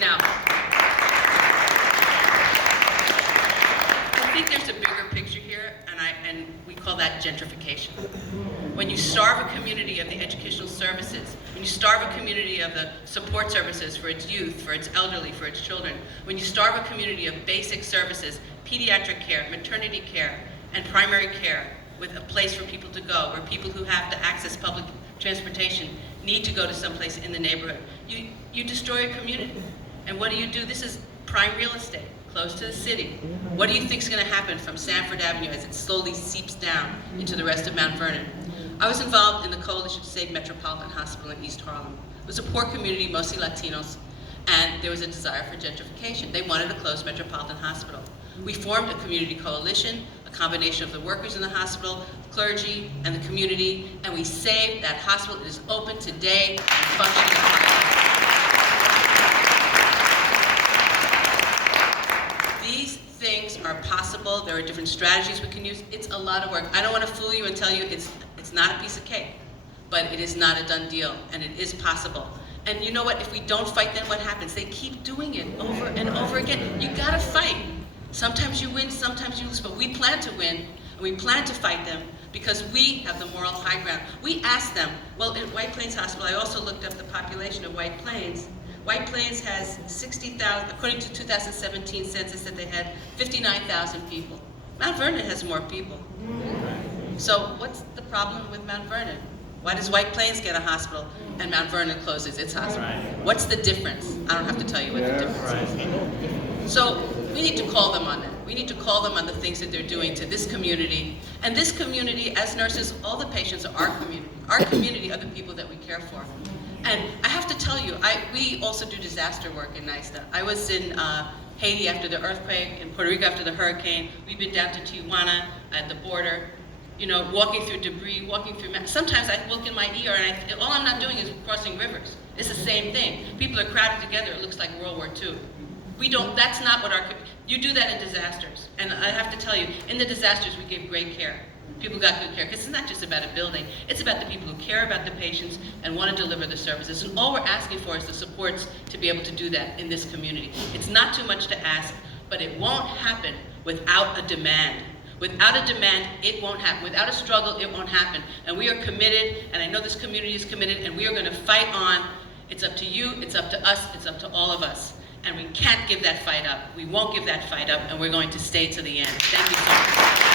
Now, I think there's a bigger picture here, and we call that gentrification. When you starve a community of the educational services, when you starve a community of the support services for its youth, for its elderly, for its children, when you starve a community of basic services, pediatric care, maternity care, and primary care, with a place for people to go, where people who have to access public transportation need to go to someplace in the neighborhood, you destroy a community. And what do? This is prime real estate, close to the city. What do you think is going to happen from Sanford Avenue as it slowly seeps down into the rest of Mount Vernon? I was involved in the Coalition to Save Metropolitan Hospital in East Harlem. It was a poor community, mostly Latinos, and there was a desire for gentrification. They wanted to close Metropolitan Hospital. We formed a community coalition, a combination of the workers in the hospital, clergy, and the community, and we saved that hospital. It is open today and functioning. These things are possible. There are different strategies we can use. It's a lot of work. I don't want to fool you and tell you it's not a piece of cake, but it is not a done deal, and it is possible. And you know what? If we don't fight, then what happens? They keep doing it over and over again. You gotta fight. Sometimes you win, sometimes you lose, but we plan to win, and we plan to fight them because we have the moral high ground. We asked them, well, in White Plains Hospital, I also looked up the population of White Plains. White Plains has 60,000, according to 2017 census, that they had 59,000 people. Mount Vernon has more people. So what's the problem with Mount Vernon? Why does White Plains get a hospital and Mount Vernon closes its hospital? What's the difference? I don't have to tell you what the difference is. So we need to call them on that. We need to call them on the things that they're doing to this community. And this community, as nurses, all the patients are our community. Our community are the people that we care for. And I have to tell you, we also do disaster work in NYS. I was in Haiti after the earthquake, in Puerto Rico after the hurricane. We've been down to Tijuana at the border, you know, walking through debris, walking through, sometimes I look in my ER and all I'm not doing is crossing rivers. It's the same thing. People are crowded together, it looks like World War II. That's not what you do that in disasters. And I have to tell you, in the disasters we give great care. People got good care, because it's not just about a building, it's about the people who care about the patients and want to deliver the services. And all we're asking for is the supports to be able to do that in this community. It's not too much to ask, but it won't happen without a demand. Without a demand, it won't happen. Without a struggle, it won't happen. And we are committed, and I know this community is committed, and we are going to fight on. It's up to you, it's up to us, it's up to all of us. And we can't give that fight up. We won't give that fight up, and we're going to stay to the end. Thank you so much.